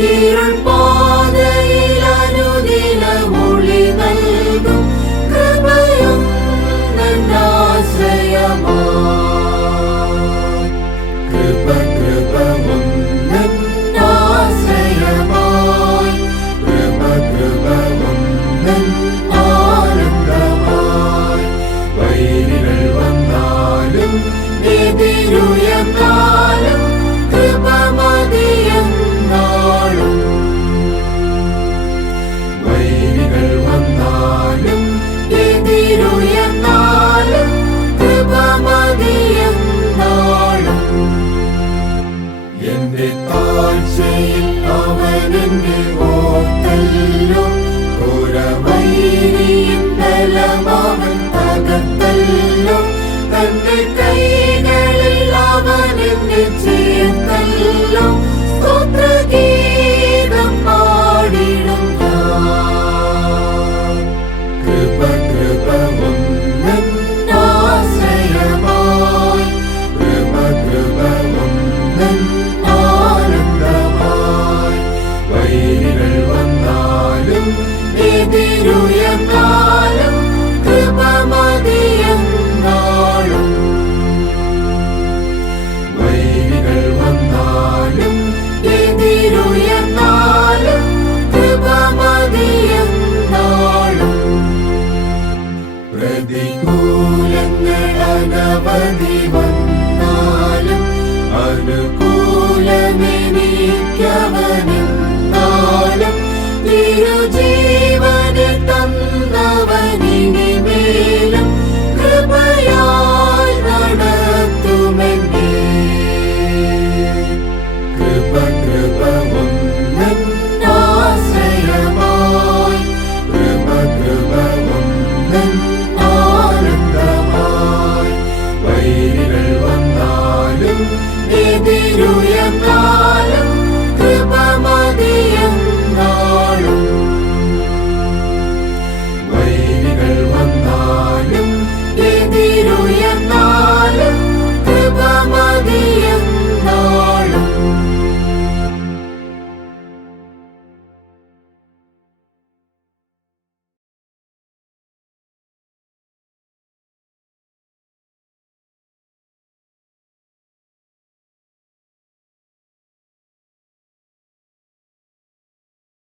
ഇരുൾ പാതയിൽ അനുദിന ഒളി നൽകും കൃപയും നിന്നാശ്രയമായി. കൃപ കൃപവും നിന്നാശ്രയമായി. കൃപ കൃപവും നിന്നാനന്ദമായി. വൈരികൾ വന്നാലും എതിരുയർന്നാലും കൃപ മതിയെന്നാളും. വൈരികൾ വന്നാലും എതിരുയർന്നാലും കൃപ മതിയെന്നാളും. എന്റെ താഴ്ചയിൽ അവൻ എന്നെ ഓർത്തല്ലോ. ഘോരവൈരിயின் ബലമവൻ തകർത്തല്ലോ. തന്റെ കൈകളിൽ അവൻ എന്നെ ചേർത്തല്ലോ. സ്തോത്രഗീതം പാടിടും ഞാൻ. കൃപ കൃപവും നിന്നാശ്രയമായി. കൃപ കൃപവും നിന്നാനന്ദമായി. വൈരികൾ വന്നാലും എതിരുയർന്നാലും കൃപ മതിയെന്നാളും. വൈരികൾ വന്നാലും എതിരുയർന്നാലും കൃപ മതിയെന്നാളും. പ്രതികൂലങ്ങൾ അനവധി